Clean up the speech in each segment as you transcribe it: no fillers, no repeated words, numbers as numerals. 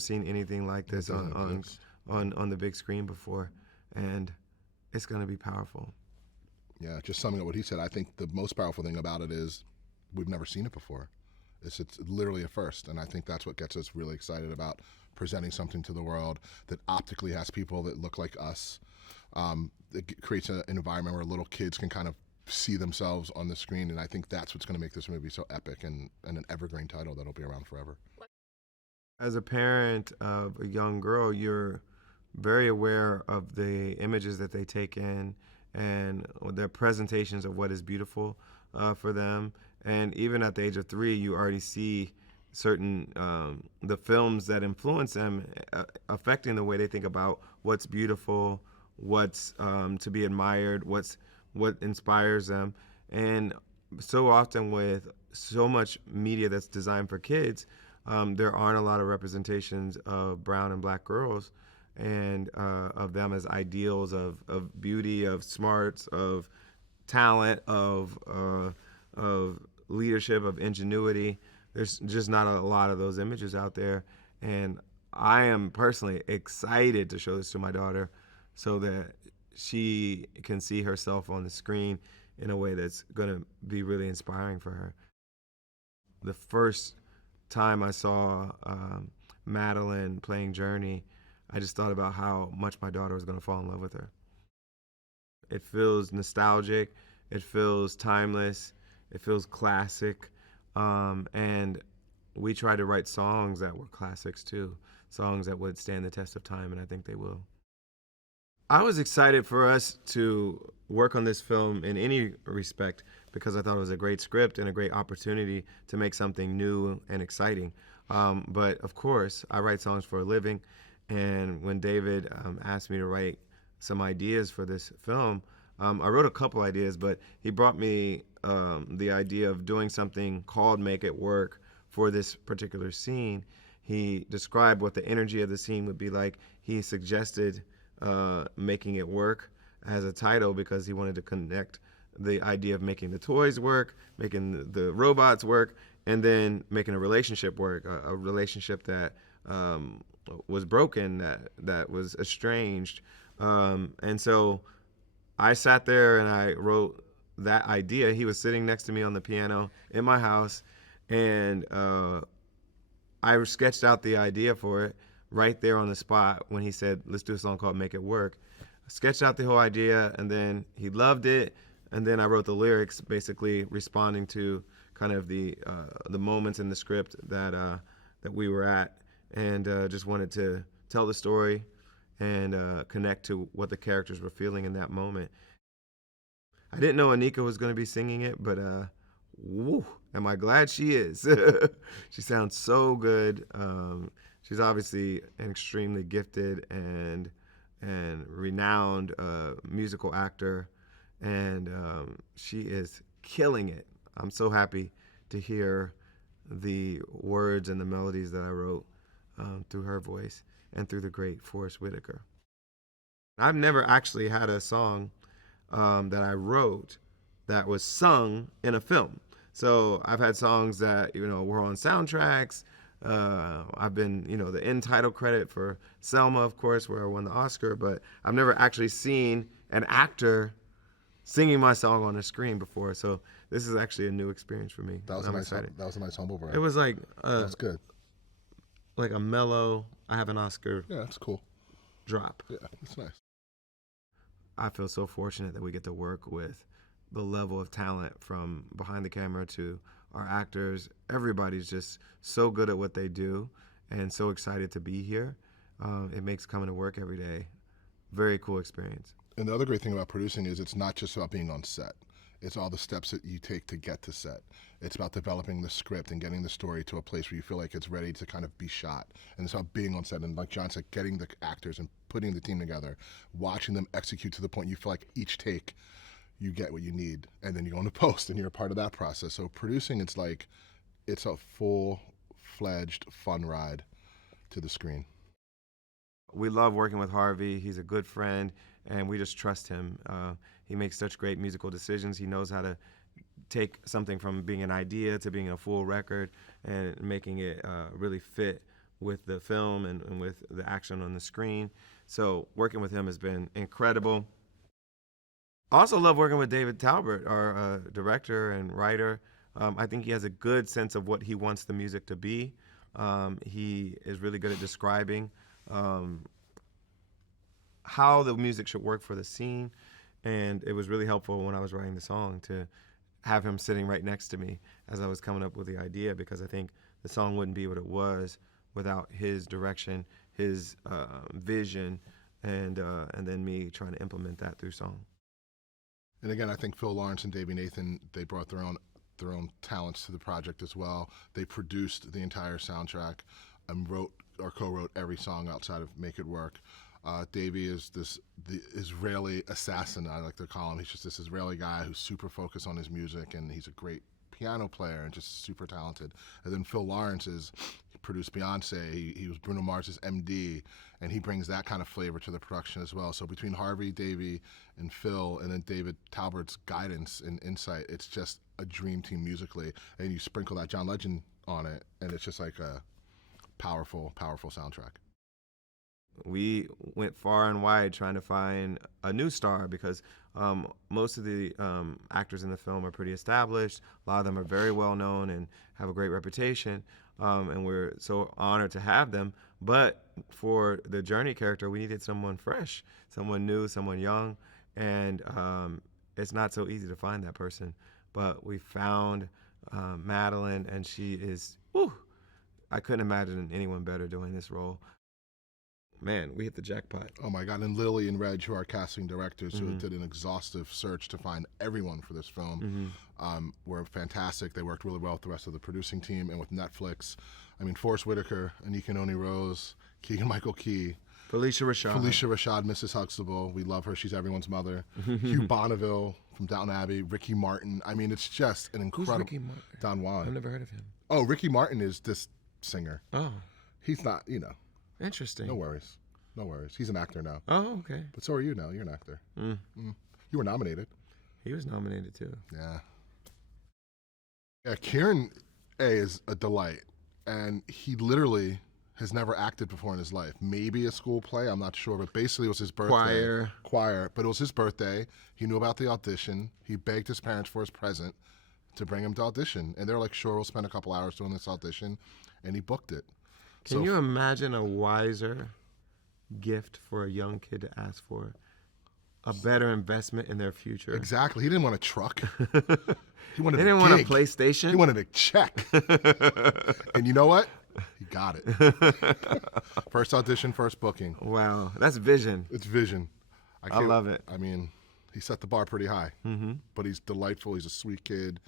Seen anything like this on the big screen before, and it's going to be powerful. Yeah, just summing up what he said, I think the most powerful thing about it is we've never seen it before. It's literally a first, and I think that's what gets us really excited about presenting something to the world that optically has people that look like us. It creates an environment where little kids can kind of see themselves on the screen, and I think that's what's going to make this movie so epic and an evergreen title that'll be around forever. As a parent of a young girl, you're very aware of the images that they take in and their presentations of what is beautiful for them. And even at the age of 3, you already see certain the films that influence them affecting the way they think about what's beautiful, what's to be admired, what inspires them. And so often with so much media that's designed for kids, there aren't a lot of representations of brown and black girls and of them as ideals of beauty, of smarts, of talent, of leadership, of ingenuity. There's just not a lot of those images out there. And I am personally excited to show this to my daughter so that she can see herself on the screen in a way that's going to be really inspiring for her. The first time I saw Madeline playing Journey, I just thought about how much my daughter was going to fall in love with her. It feels nostalgic, it feels timeless, it feels classic, and we tried to write songs that were classics too, songs that would stand the test of time, and I think they will. I was excited for us to work on this film in any respect because I thought it was a great script and a great opportunity to make something new and exciting. But of course, I write songs for a living, and when David asked me to write some ideas for this film, I wrote a couple ideas, but he brought me the idea of doing something called Make It Work for this particular scene. He described what the energy of the scene would be like. He suggested Making It Work as a title because he wanted to connect the idea of making the toys work, making the robots work, and then making a relationship work, a relationship that was broken, that was estranged. And so I sat there and I wrote that idea. He was sitting next to me on the piano in my house, and I sketched out the idea for it right there on the spot when he said, let's do a song called Make It Work. I sketched out the whole idea, and then he loved it, and then I wrote the lyrics basically responding to kind of the moments in the script that we were at, and just wanted to tell the story and connect to what the characters were feeling in that moment. I didn't know Anika was going to be singing it, but woo, am I glad she is. She sounds so good. She's obviously an extremely gifted and renowned musical actor, and she is killing it. I'm so happy to hear the words and the melodies that I wrote through her voice and through the great Forrest Whitaker. I've never actually had a song that I wrote that was sung in a film. So I've had songs that were on soundtracks. I've been the end title credit for Selma, of course, where I won the Oscar, but I've never actually seen an actor singing my song on the screen before. So this is actually a new experience for me. That was a nice humble brag. It was like that's good. Like a mellow, I have an Oscar. Yeah, that's cool. Drop. Yeah, it's nice. I feel so fortunate that we get to work with the level of talent from behind the camera to our actors. Everybody's just so good at what they do and so excited to be here. It makes coming to work every day very cool experience. And the other great thing about producing is it's not just about being on set. It's all the steps that you take to get to set. It's about developing the script and getting the story to a place where you feel like it's ready to kind of be shot. And it's about being on set and, like John said, getting the actors and putting the team together, watching them execute to the point you feel like each take you get what you need, and then you go into post and you're a part of that process. So producing, it's a full-fledged fun ride to the screen. We love working with Harvey. He's a good friend, and we just trust him. He makes such great musical decisions. He knows how to take something from being an idea to being a full record and making it really fit with the film and with the action on the screen. So working with him has been incredible. I also love working with David Talbert, our director and writer. I think he has a good sense of what he wants the music to be. He is really good at describing how the music should work for the scene. And it was really helpful when I was writing the song to have him sitting right next to me as I was coming up with the idea, because I think the song wouldn't be what it was without his direction, his vision, and then me trying to implement that through song. And again, I think Phil Lawrence and Davey Nathan, they brought their own talents to the project as well. They produced the entire soundtrack and wrote or co-wrote every song outside of Make It Work. Davey is the Israeli assassin, I like to call him. He's just this Israeli guy who's super focused on his music, and he's a great piano player and just super talented. And then Phil Lawrence he produced Beyonce. He was Bruno Mars's MD, and he brings that kind of flavor to the production as well. So between Harvey, Davey, and Phil, and then David Talbert's guidance and insight, it's just a dream team musically. And you sprinkle that John Legend on it, and it's just like a powerful, powerful soundtrack. We went far and wide trying to find a new star, because most of the actors in the film are pretty established. A lot of them are very well known and have a great reputation, and we're so honored to have them. But for the Journey character, we needed someone fresh, someone new, someone young, and it's not so easy to find that person. But we found Madeline, and she is, I couldn't imagine anyone better doing this role. Man, we hit the jackpot. Oh my God, and Lily and Reg, who are casting directors, who did an exhaustive search to find everyone for this film, were fantastic. They worked really well with the rest of the producing team and with Netflix. I mean, Forrest Whitaker, Anika Noni Rose, Keegan-Michael Key, Felicia Rashad, Mrs. Huxtable. We love her. She's everyone's mother. Hugh Bonneville from Downton Abbey, Ricky Martin. I mean, it's just an incredible. Who's Ricky Martin? Don Juan. I've never heard of him. Oh, Ricky Martin is this singer. Oh. He's not, Interesting. No worries. He's an actor now. Oh, okay. But so are you now. You're an actor. You were nominated. He was nominated too. Yeah, Kieran A is a delight. And he literally has never acted before in his life. Maybe a school play, I'm not sure. But basically it was his birthday. Choir. But it was his birthday. He knew about the audition. He begged his parents for his present to bring him to audition. And they're like, sure, we'll spend a couple hours doing this audition. And he booked it. Can you imagine a wiser gift for a young kid to ask for? A better investment in their future. Exactly. He didn't want a truck. He wanted They didn't want a PlayStation. He wanted a check. And you know what? He got it. First audition, first booking. Wow. That's vision. It's vision. I love it. I mean, he set the bar pretty high. But he's delightful. He's a sweet kid.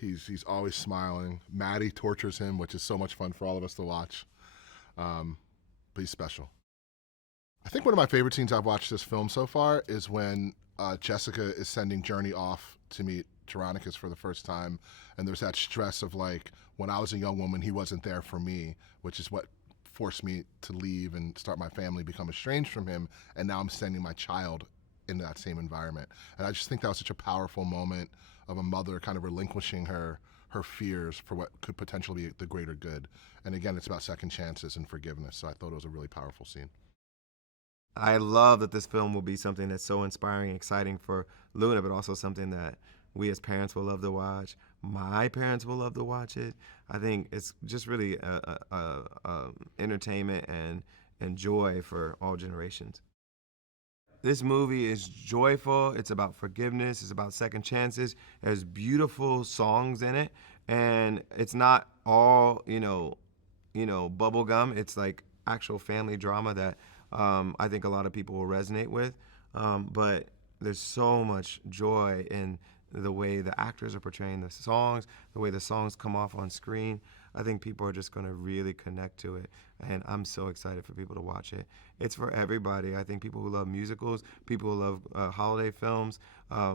He's always smiling. Maddie tortures him, which is so much fun for all of us to watch. But he's special. I think one of my favorite scenes I've watched this film so far is when Jessica is sending Journey off to meet Geronicus for the first time, and there's that stress of like, when I was a young woman, he wasn't there for me, which is what forced me to leave and start my family, become estranged from him, and now I'm sending my child into that same environment. And I just think that was such a powerful moment of a mother kind of relinquishing her fears for what could potentially be the greater good. And again, it's about second chances and forgiveness, so I thought it was a really powerful scene. I love that this film will be something that's so inspiring and exciting for Luna, but also something that we as parents will love to watch. My parents will love to watch it. I think it's just really entertainment and joy for all generations. This movie is joyful. It's about forgiveness. It's about second chances. There's beautiful songs in it, and it's not all bubblegum. It's like actual family drama that I think a lot of people will resonate with, but there's so much joy in the way the actors are portraying the songs, the way the songs come off on screen. I think people are just going to really connect to it, and I'm so excited for people to watch it. It's for everybody. I think people who love musicals, people who love holiday films,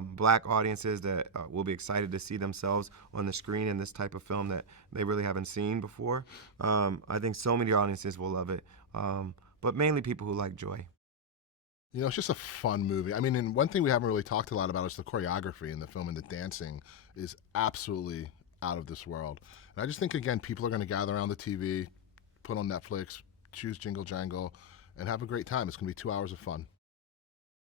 black audiences that will be excited to see themselves on the screen in this type of film that they really haven't seen before. I think so many audiences will love it. But mainly people who like joy. It's just a fun movie. I mean, and one thing we haven't really talked a lot about is the choreography in the film, and the dancing is absolutely out of this world. And I just think, again, people are going to gather around the TV, put on Netflix, choose Jingle Jangle, and have a great time. It's going to be 2 hours of fun.